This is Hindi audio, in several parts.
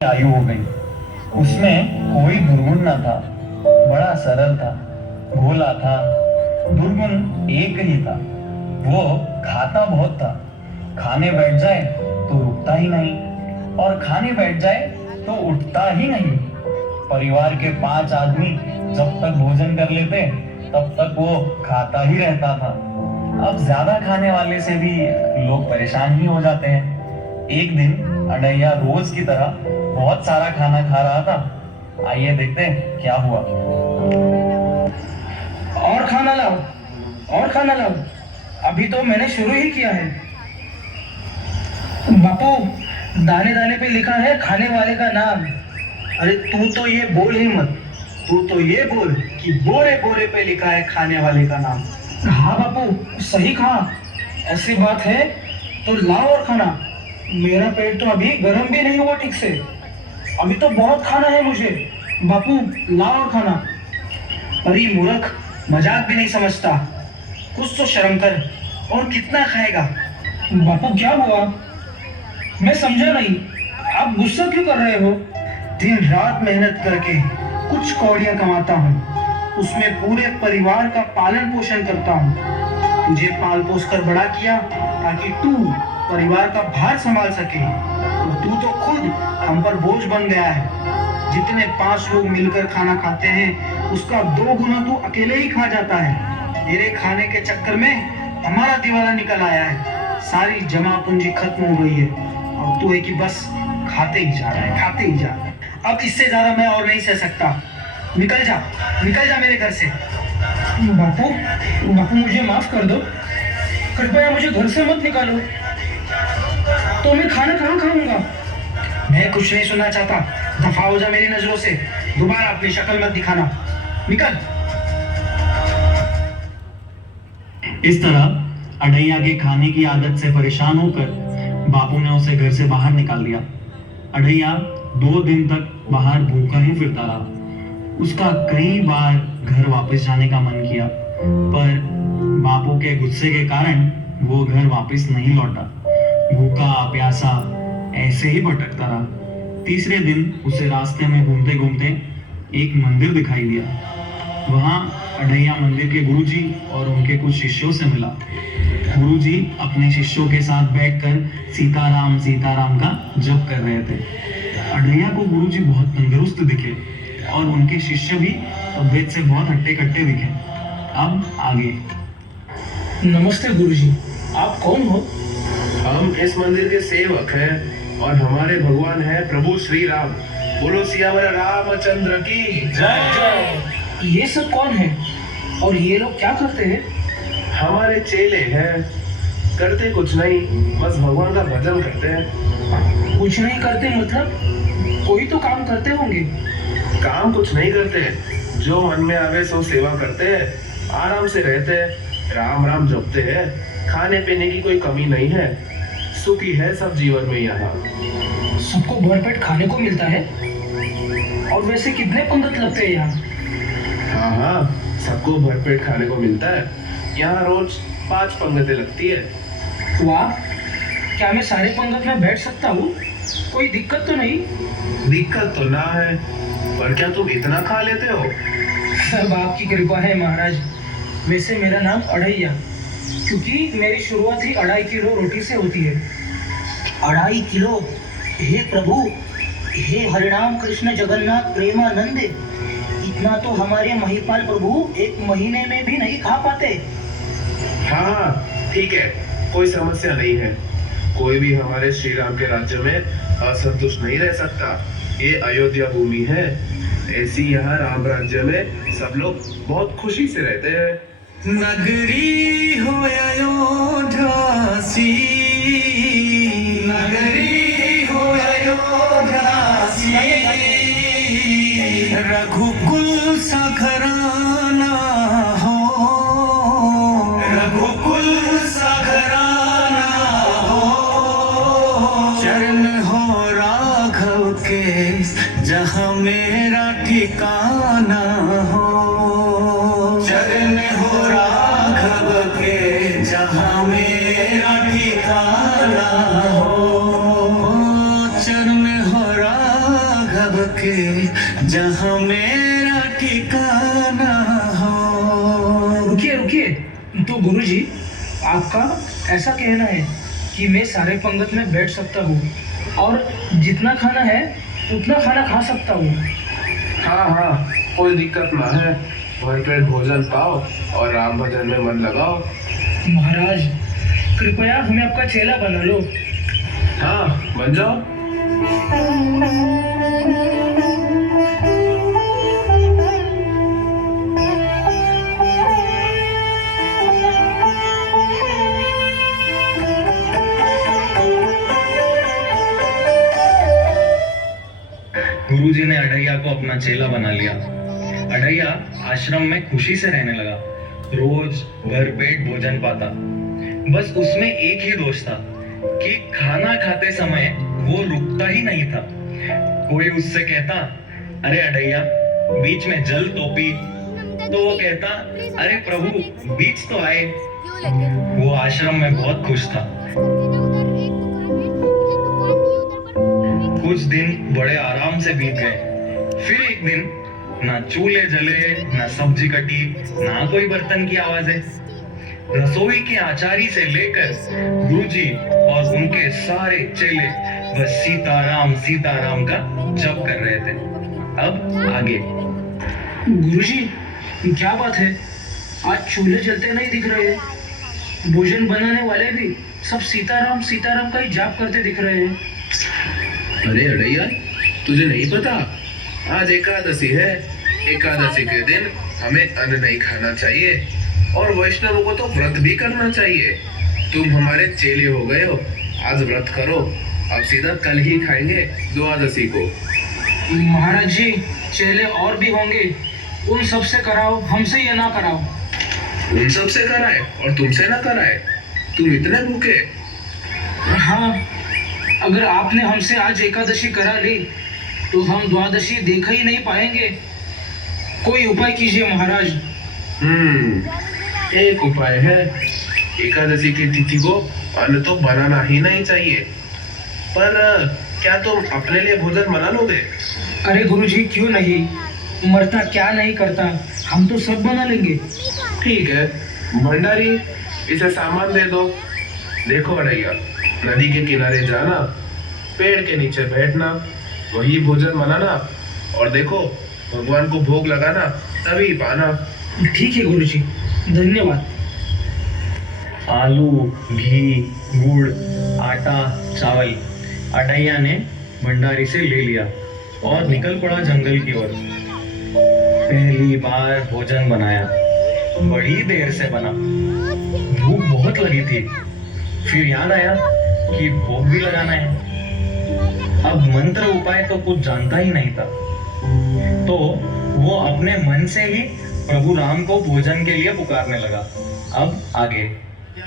आयु हो गई। उसमें कोई दुर्गुण न था, बड़ा सरल था, भोला था। दुर्गुण एक ही था, वो खाता बहुत था। खाने बैठ जाए तो रुकता ही नहीं, और खाने बैठ जाए तो उठता ही नहीं। परिवार के 5 आदमी जब तक भोजन कर लेते तब तक वो खाता ही रहता था। अब ज्यादा खाने वाले से भी लोग परेशान ही हो जाते हैं। एक दिन अनैया रोज की तरह बहुत सारा खाना खा रहा था। आइए देखते हैं क्या हुआ। और खाना लाओ, और खाना लाओ। अभी तो मैंने शुरू ही किया है। बापू, दाने दाने पे लिखा है खाने वाले का नाम। अरे तू तो ये बोल ही मत। तू तो ये बोल कि बोरे बोरे पे लिखा है खाने वाले का नाम। हाँ बापू, सही कहा। ऐसी बात है तो लाओ और खाना। मेरा पेट तो अभी गर्म भी नहीं हुआ ठीक से। अभी तो बहुत खाना है मुझे। बापू, लाओ और खाना। अरे मूर्ख, मजाक भी नहीं समझता। कुछ तो शर्म कर। और कितना खाएगा? बापू क्या हुआ? मैं समझा नहीं। आप गुस्सा क्यों कर रहे हो? दिन रात मेहनत करके कुछ कौड़ियां कमाता हूँ, उसमें पूरे परिवार का पालन पोषण करता हूँ। तुझे पाल पोस कर बड़ा किया ताकि तू परिवार का भार संभाल सके, और तू तो खुद हम पर बोझ बन गया है। जितने 5 लोग मिलकर खाना खाते हैं उसका 2 गुना तू अकेले ही खा जाता है। तेरे खाने के चक्कर में हमारा दिवाला निकल आया है। सारी जमा पूंजी खत्म हो गई है, और तू है कि बस खाते ही जा रहा है, खाते ही जा रहा है। अब इससे ज्यादा मैं और नहीं सह सकता। निकल जा मेरे घर से। बापू, बापू मुझे माफ कर दो। कृपया मुझे घर से मत निकालो। तो मैं खाना कहाँ खाऊंगा? मैं कुछ नहीं सुनना चाहता। दफा हो जा मेरी नजरों से। दोबारा अपनी शक्ल मत दिखाना। निकल। इस तरह अडैया के खाने की आदत से परेशान होकर बापू ने उसे घर से बाहर निकाल दिया। अडैया 2 दिन तक बाहर भूखा ही फिरता रहा। उसका कई बार घर वापस जाने का मन किया, पर बापू के गुस्से के कारण वो घर वापस नहीं लौटा। भूखा प्यासा ऐसे ही भटकता रहा। तीसरे दिन उसे रास्ते में घूमते घूमते एक मंदिर दिखाई दिया। वहां अडैया मंदिर के गुरुजी और उनके कुछ शिष्यों से मिला। गुरुजी अपने शिष्यों के साथ बैठकर सीताराम सीताराम का जप कर रहे थे। अडैया को गुरुजी बहुत तंदुरुस्त दिखे, और उनके शिष्य भी तबीयत से बहुत हट्टे कट्टे दिखे। अब आगे। नमस्ते गुरुजी, आप कौन हो? हम इस मंदिर के सेवक हैं, और हमारे भगवान हैं प्रभु श्री राम। बोलो सियावर रामचंद्र की जय। ये सब कौन है और ये लोग क्या करते हैं? हमारे चेले हैं। करते कुछ नहीं, बस भगवान का भजन करते हैं। कुछ नहीं करते मतलब? कोई तो काम करते होंगे। काम कुछ नहीं करते, जो मन में आवे सो सेवा करते हैं, आराम से रहते हैं, राम राम जपते हैं। खाने पीने की कोई कमी नहीं है, सुखी है सब जीवन में यहाँ। सबको भरपेट खाने को मिलता है? और वैसे कितने पंगत लगते हैं यहाँ? हाँ, सबको भरपेट खाने को मिलता है। यहाँ रोज 5 पंगतें लगती है। वाह, क्या मैं सारे पंगत में बैठ सकता हूँ? कोई दिक्कत तो नहीं? दिक्कत तो ना है, पर क्या तुम इतना खा लेते हो? सब आपकी कृपा है महाराज। वैसे मेरा नाम अढ़ैया, क्योंकि मेरी शुरुआत ही 2.5 किलो रोटी से होती है। 2.5 किलो? हे प्रभु, हे हरिनाम कृष्ण जगन्नाथ प्रेमानंद, इतना तो हमारे महिपाल प्रभु 1 महीने में भी नहीं खा पाते। हाँ, ठीक है, कोई समस्या नहीं है। कोई भी हमारे श्री राम के राज्य में असंतुष्ट नहीं रह सकता। ये अयोध्या भूमि है, ऐसी यहाँ राम राज्य में सब लोग बहुत खुशी से रहते हैं। नगरी हो अयोध्या सी, नगरी हो अयोध्या सी, रघुकुल सा घराना हो, रघुकुल सा घराना हो, चरण हो राघव के जहाँ मेरा ठिकाना हो, चरण हो राघव के जहाँ मेरा ठिकाना हो, चरण हो राघव राघव के जहाँ मेरा ठिकाना हो। रुकिए रुकिए, तो गुरुजी आपका ऐसा कहना है कि मैं सारे पंगत में बैठ सकता हूँ और जितना खाना है उतना खाना खा सकता हूँ। हाँ हाँ, कोई दिक्कत ना है। भरपेट भोजन पाओ और राम भजन में मन लगाओ। महाराज कृपया हमें आपका चेला बना लो। हाँ, बन जाओ। गुरुजी ने अढ़ैया को अपना चेला बना लिया। अढ़ैया आश्रम में खुशी से रहने लगा, रोज भर पेट भोजन पाता। बस उसमें एक ही दोष था कि खाना खाते समय वो रुकता ही नहीं था। कोई उससे कहता, अरे अढ़ैया बीच में जल तो पी, तो वो कहता, अरे प्रभु बीच तो आए। वो आश्रम में बहुत खुश था। कुछ दिन बड़े आराम से बीत गए। फिर एक दिन ना चूल्हे जले, ना सब्जी कटी, ना कोई बर्तन की आवाजें। रसोई के आचारी से लेकर गुरुजी और उनके सारे चेले बस सीताराम सीताराम का जप कर रहे थे। अब आगे। गुरुजी क्या बात है, आज चूल्हे जलते नहीं दिख रहे हैं। भोजन बनाने वाले भी सब सीताराम सीताराम का ही जाप करते दिख रहे हैं। अरे अड़ैया, तुझे नहीं पता आज एकादशी है। एकादशी के दिन हमें अन्न नहीं खाना चाहिए और वैष्णवों को तो व्रत भी करना चाहिए। तुम हमारे चेले हो गए हो, आज व्रत करो। अब सीधा कल ही खाएंगे द्वादशी को। महाराज जी चेले और भी होंगे, उन सबसे कराओ, हमसे ये ना कराओ। उन सबसे कराए और तुमसे ना कराए? तुम इतने भूखे? हाँ, अगर आपने हमसे आज एकादशी करा ली तो हम द्वादशी देख ही नहीं पाएंगे। कोई उपाय कीजिए महाराज। एक उपाय है। एकादशी की तिथि को अन्न तो बनाना ही नहीं चाहिए, पर क्या तुम अपने लिए भोजन बना लोगे? अरे गुरुजी क्यों नहीं, मरता क्या नहीं करता, हम तो सब बना लेंगे। ठीक है भंडारी, इसे सामान दे दो। देखो अड़ैया, नदी के किनारे जाना, पेड़ के नीचे बैठना, वही भोजन बनाना और देखो भगवान को भोग लगाना, तभी पाना। ठीक है गुरुजी, धन्यवाद। आलू, घी, गुड़, आटा, चावल अढ़ैया ने भंडारी से ले लिया और निकल पड़ा जंगल की ओर। पहली बार भोजन बनाया, बड़ी देर से बना, भूख बहुत लगी थी। फिर याद आया कि भोग भी लगाना है। अब मंत्र उपाय तो कुछ जानता ही नहीं था, तो वो अपने मन से ही प्रभु राम को भोजन के लिए पुकारने लगा। अब आगे।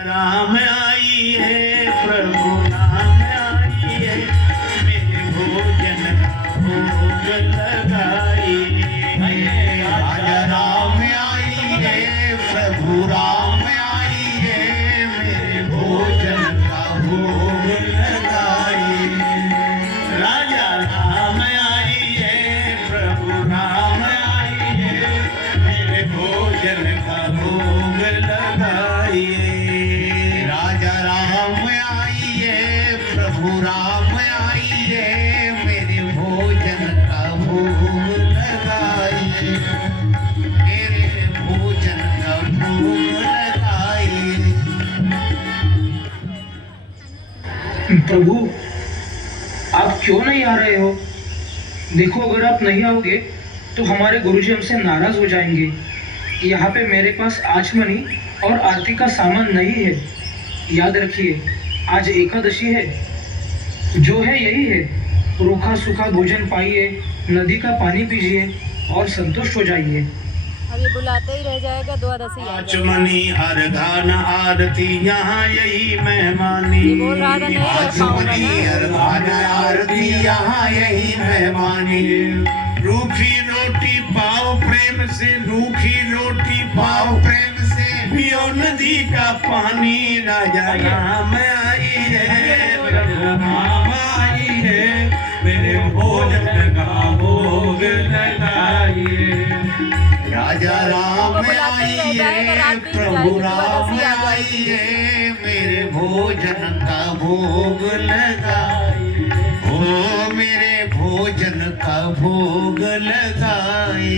राम आइए प्रभु राम आइए, मेरे भोजन भोग लगाइए। राजा राम आइए प्रभु राम आइए, मेरे भोजन का भोग लगाइए। राजा राम आइए प्रभु राम आइए, मेरे भोजन का भोग लगाइए। राजा राम आइए प्रभु राम आइए, मेरे भोजन का भोग लगाइए। मेरे भोजन का भोग लगाइए। प्रभु आप क्यों नहीं आ रहे हो? देखो अगर आप नहीं आओगे तो हमारे गुरुजी हमसे नाराज हो जाएंगे। यहाँ पे मेरे पास आचमनी और आरती का सामान नहीं है। याद रखिए आज एकादशी है, जो है यही है। रूखा सूखा भोजन पाइए, नदी का पानी पीजिए और संतुष्ट हो जाइए। अब ये बुलाते ही रह जाएगा, द्वादशी आ जाएगी। आचमनी अर्घान आरती यहाँ यही मेहमानी। ये बोल रहा था नहीं कर पाऊंगा आचमनी ना। अर्घान आरती यहाँ यही मेहमानी। रूखी रोटी पाओ प्रेम से, रूखी रोटी पाओ प्रेम से, पियो नदी का पानी। राजा राम आई है प्रभु राम आई है, मेरे भोजन का राजा राम उनको बुलाते ही रह जाएगा, रात आइए, बीत प्रभु जाएगी, राम द्वादशी आ जाएगी। आइए, मेरे भोजन का भोग लगाए, ओ मेरे भोजन का भोग लगाए।